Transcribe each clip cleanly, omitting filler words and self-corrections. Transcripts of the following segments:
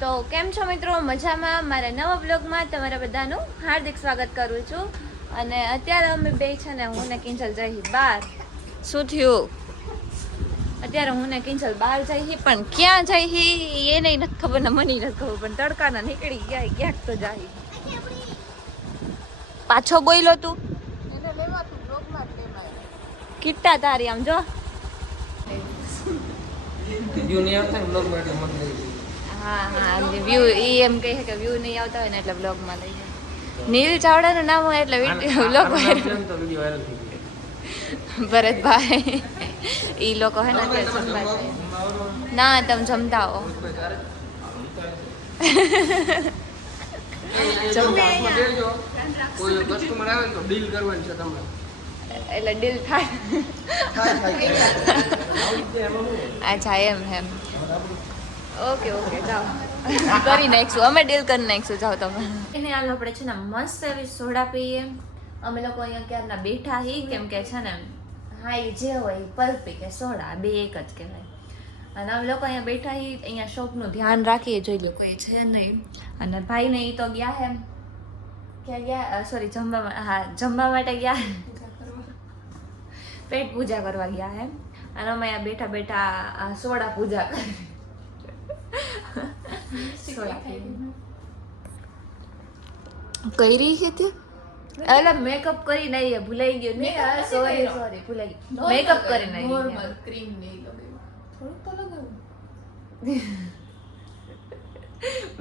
તો કેમ છો મિત્રો? મજામાં? મારા નવા બ્લોગમાં તમારા બધાનું હાર્દિક સ્વાગત કરું છું. અને અત્યારે અમે બે છે ને હું ને કિંજલ જઈ બહાર. શું થયું? અત્યારે હું ને કિંજલ બહાર જઈ પણ ક્યાં જઈ એ નહીં નથી ખબર ને મને નથી ખબર, પણ તડકાના નીકળી ગયા ક્યાંક તો જાય. પાછો બોલ્યો તું કિટ્ટા તારી આમ જો. હા હા વ્યૂ ઈ એમ કહે કે વ્યૂ નહીં આવતા હોય ને એટલે બ્લોગમાં લઈ જાય. નીલ ચાવડાનું નામ હોય એટલે બ્લોગ વાયરલ. ભરતભાઈ ઈ લોકો હે ને અત્યારે જમવા છે. ના તમે જમતા હો. એટલે ડીલ થાય. અચ્છા એમ ઓકે જાઓ કરી નાખીશું અમે, ડીલ કરી નાખીશું. જાઓ તમે એને હાલ આપણે છે ને મસ્ત એવી સોડા પીએ. અમે લોકો અહીંયા ક્યારના બેઠા હી કેમ કે છે ને હા એ જે હોય પલ્પી કે સોડા બે એક જ કહેવાય. અને અમે લોકો અહીંયા બેઠા હી અહીંયા શોપનું ધ્યાન રાખીએ જોઈ લો કોઈ છે નહીં. અને ભાઈને એ તો ગયા હે ક્યાં ગયા સોરી જમવા માટે ગયા, પેટ પૂજા કરવા ગયા હે. અને અમે અહીંયા બેઠા બેઠા સોડા પૂજા કરી રહી છે તે એટલે મેકઅપ કરીને આવીએ ભૂલાઈ ગયો ને. સોરી ભૂલાઈ ગયો. મેકઅપ કરીને આવી નોર્મલ ક્રીમ નહીં લગાવ્યું, થોડું તો લગાવ્યું.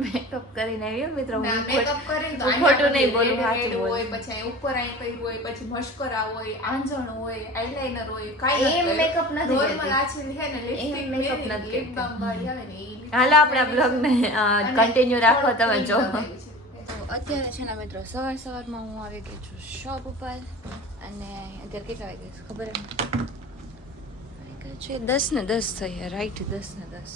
મેકઅપ કરીને આવ્યો મિત્રો. મેકઅપ કરીને તો ખોટું નહીં બોલું, સાચું હોય. પછી ઉપર આઈ કર્યું હોય, પછી મસ્કરા હોય, આંજણ હોય, આઈલાઈનર હોય, કાઈ એમ મેકઅપ નથી. નોર્મલ આ છે ને લિપસ્ટિક મેકઅપ નથી, લિપ બામ વાળી આવે ને. હાલો આપણે આ બ્લોગ ને કન્ટિન્યુ રાખો તમે જો. અત્યારે છે ને મિત્રો સવારમાં હું આવી ગઈ છું શોપ ઉપર. અને અત્યારે કેટલા વાગે ખબર છે 10:10 થઈ રાઈટ, 10:10.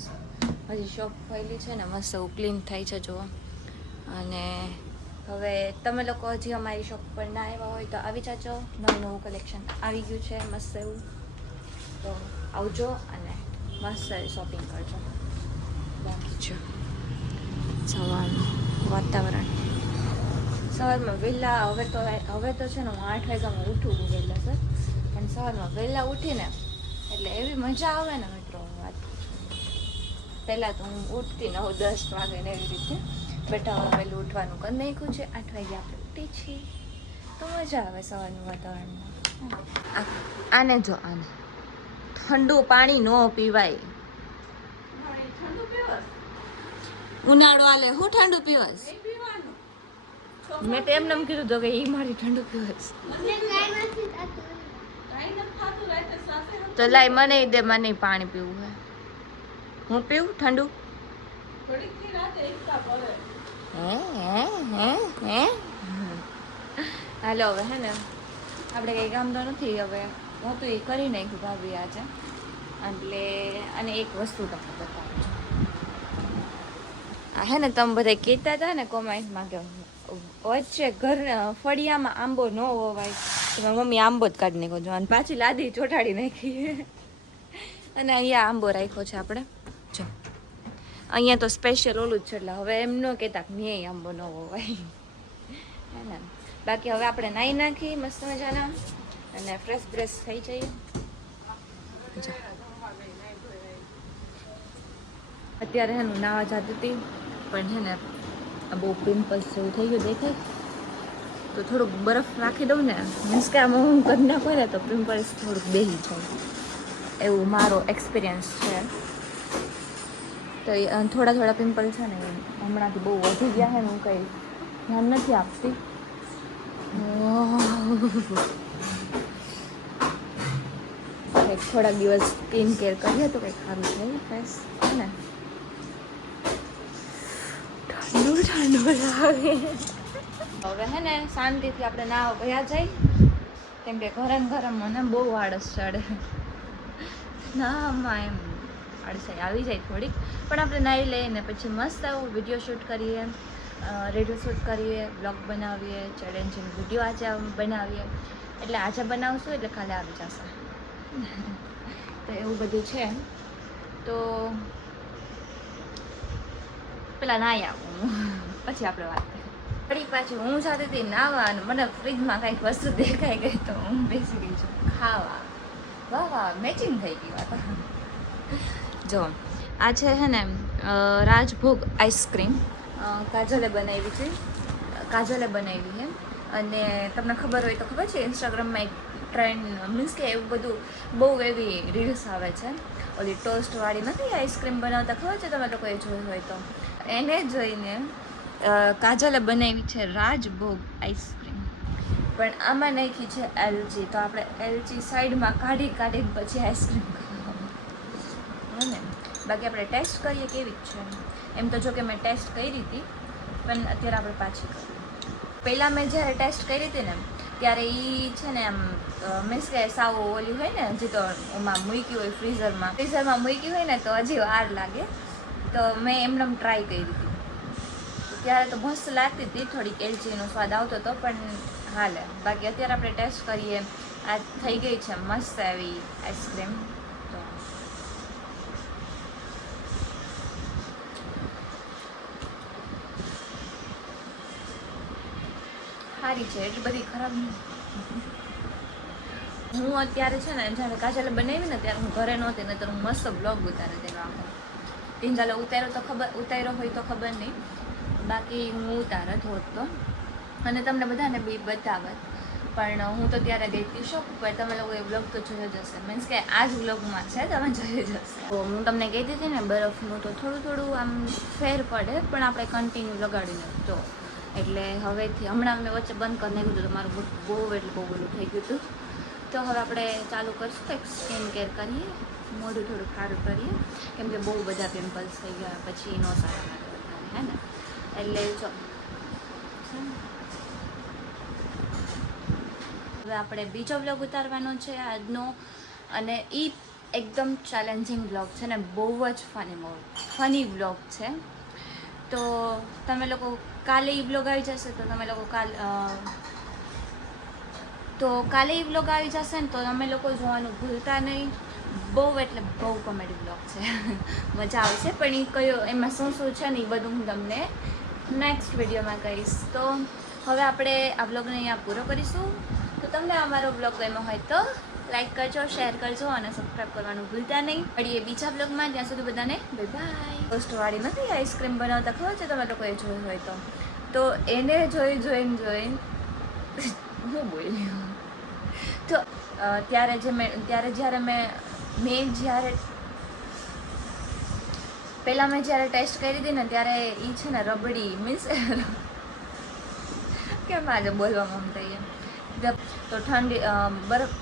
હજી શોપ ખોલી છે ને મસ્ત એવું ક્લીન થાય છે જોવા. અને હવે તમે લોકો હજી અમારી શોપ પર ના આવ્યા હોય તો આવી જાજો. નવું કલેક્શન આવી ગયું છે મસ્ત એવું, તો આવજો અને મસ્ત શોપિંગ કરજો. બાકી જો સવારનું વાતાવરણ સવારમાં વહેલા હવે તો છે ને હું 8 વાગ્યામાં ઉઠું છું વહેલા સર. પણ સવારમાં વહેલા ઉઠીને એટલે એવી મજા આવે ને મિત્રો વાત પૂછું. પહેલાં તો હું ઉઠતી 9-10 વાગે ને એવી રીતે, બેટા હવે વહેલું ઉઠવાનું કરી નાખ્યું છે. 8 વાગે આપણે ઉઠી છીએ તો મજા આવે સવારનું વાતાવરણમાં. આને જો આને ઠંડુ પાણી ન પીવાય. ઉનાળો આલે હું ઠંડુ પીવાસ? મેં તો એમને કીધું તો કે એ મારી ઠંડુ પીવાસ. તો લાય મને દે, મને પાણી પીવું હે. હું પીવું ઠંડુ? હાલો હવે હે ને આપણે કઈ કામ તો નથી. હવે હું તો એ કરી નાખ્યું ભાભી આજે. એટલે અને એક વસ્તુ તમને બતાવું છું. હે ને તમે બધા કહેતા હતા ને કોમેન્ટમાં કે વચ્ચે ઘર ફળિયામાં આંબો ન હોવાય, તો મમ્મી આંબો જ કાઢી નાખો જો. અને પાછી લાદી ચોટાડી નાખી. અને અહીંયા આંબો રાખ્યો છે આપણે જો. અહીંયા તો સ્પેશિયલ ઓલું જ છે એટલે હવે એમ ન કહેતા કે ન્યાય આંબો ન હોવાય હે ને. બાકી હવે આપણે નાહી નાખી મસ્ત મજાના અને ફ્રેશ થઈ જઈએ. અત્યારે હેનું નાવા જતી હતી પણ હે ને બહુ પિમ્પલ્સ જેવું થઈ ગયું દેખાય, તો થોડુંક બરફ નાખી દઉં ને, મીન્સ કે આમાં હું કરી નાખું ને તો પિમ્પલ્સ થોડુંક બેસી જાય એવું મારો એક્સપિરિયન્સ છે. તો થોડા પિમ્પલ્સ છે ને હમણાંથી બહુ વધી ગયા છે ને હું કંઈ ધ્યાન નથી આપતી. થોડાક દિવસ સ્કિન કેર કરીએ તો કંઈક સારું થાય ફેસ છે ને. ઠંડુ લાગે. હવે હે ને શાંતિથી આપણે નાવા ગયા જાય, કેમ કે ઘરે મને બહુ આળસ ચડે. નામાં એમ આળસાઈ આવી જાય થોડીક, પણ આપણે નાહી લઈએ ને પછી મસ્ત આવું વિડીયો શૂટ કરીએ, બ્લોગ બનાવીએ, ચેલેન્જિંગ વિડીયો આજે બનાવીએ. એટલે આજે બનાવશું એટલે કાલે આવી જશે. તો એવું બધું છે. તો પેલા નાહી આવું પછી આપણે વાત કરીએ. ફરી પાછી હું જતી હતી નાહવા અને મને ફ્રીજમાં કંઈક વસ્તુ દેખાઈ ગઈ તો હું બેસી ગઈ છું ખાવા. વાહ વાહ મેચિંગ થઈ ગઈ વાત. જો આ છે હે ને રાજભોગ આઈસ્ક્રીમ કાજલે બનાવી છે. કાજલે બનાવી છે અને તમને ખબર હોય તો ખબર છે ઇન્સ્ટાગ્રામમાં એક ટ્રેન્ડ મીન્સ કે એવું બધું બહુ એવી રીલ્સ આવે છે. ઓલી ટોસ્ટવાળી નથી આઈસ્ક્રીમ બનાવતા ખબર છે તમે લોકોએ જોયું હોય તો. એને જોઈને કાજલે બનાવી છે રાજભોગ આઈસ્ક્રીમ, પણ આમાં નાખી છે એલચી. તો આપણે એલચી સાઈડમાં કાઢી પછી આઈસ્ક્રીમ ખાવા ને. બાકી આપણે ટેસ્ટ કરીએ કેવી જ છે. એમ તો જો કે મેં ટેસ્ટ કરી હતી પણ અત્યારે આપણે પાછી કરીએ. પહેલાં મેં જ્યારે ટેસ્ટ કરી હતી ને ત્યારે એ છે ને આમ મીન્સ કે સાવ ઓલી હોય ને હજી તો એમાં મૂકી હોય ફ્રીઝરમાં મૂકી હોય ને તો હજી વાર લાગે. તો મેં એમને ટ્રાય કરી હતી ત્યારે તો મસ્ત લાગતી હતી, થોડીક એલચીનો સ્વાદ આવતો હતો પણ હાલે. બાકી અત્યારે આપણે ટેસ્ટ કરીએ. આ થઈ ગઈ છે મસ્ત એવી આઈસ્ક્રીમ. તો સારી છે, એટલી બધી ખરાબ નહીં. હું અત્યારે છે ને જ્યારે કાજલે બનાવી ને ત્યારે હું ઘરે નહોતી ને તો હું મસ્ત બ્લોગ ઉતારે તેનો આખો. પિંજાલે ઉતાર્યો હોય તો ખબર નહીં, બાકી હું ઉતારત હોત તો અને તમને બધાને બી બતાવત. પણ હું તો ત્યારે ગઈ હતી શોપ ઉપર. તમે લોકો એ બ્લોગ તો જોયો જ હશે, મીન્સ કે આ જ બ્લોગમાં છે, તમે જોયો જ હશે. તો હું તમને કહેતી હતી ને બરફનું તો થોડું આમ ફેર પડે પણ આપણે કન્ટિન્યુ લગાડીને તો એટલે હવેથી હમણાં મેં વચ્ચે બંધ કરી નાખ્યું હતું. મારું બહુ બધું થઈ ગયું હતું. તો હવે આપણે ચાલુ કરીશું કંઈક સ્કિન કેર કરીએ, મોઢું થોડું ખારું કરીએ, કેમ કે બહુ બધા પિમ્પલ્સ થઈ ગયા પછી નો સારા લાગે વધારે, હે ને. એટલે જો હવે આપણે બીજો બ્લોગ ઉતારવાનો છે આજનો અને એ એકદમ ચેલેન્જિંગ બ્લોગ છે ને બહુ જ ફની બ્લોગ છે. તો તમે લોકો કાલે એ બ્લોગ આવી જશે તો તમે લોકો કાલે એ બ્લોગ આવી જશે ને તો તમે લોકો જોવાનું ભૂલતા નહીં. બહુ કોમેડી બ્લોગ છે. મજા આવશે. પણ એ કયો એમાં શું છે ને એ બધું હું તમને નેક્સ્ટ વિડીયોમાં કહીશ. તો હવે આપણે આ બ્લોગને અહીંયા પૂરો કરીશું. તો તમને અમારો બ્લોગ ગમ્યો હોય તો લાઈક કરજો, શેર કરજો અને સબસ્ક્રાઈબ કરવાનું ભૂલતા નહીં. મળીએ બીજા બ્લોગમાં. ત્યાં સુધી બધાને બાય બાય. ટોસ્ટવાળી નથી આઈસ્ક્રીમ બનાવતા ખબર છે તમે લોકોએ જોયું હોય તો એને જોઈને હું બોલી. તો પહેલાં મેં જ્યારે ટેસ્ટ કરી હતી ને ત્યારે એ છે ને રબડી મીન્સ કેમ આજે બોલવામાં આમ થઈએ તો ઠંડી બરફ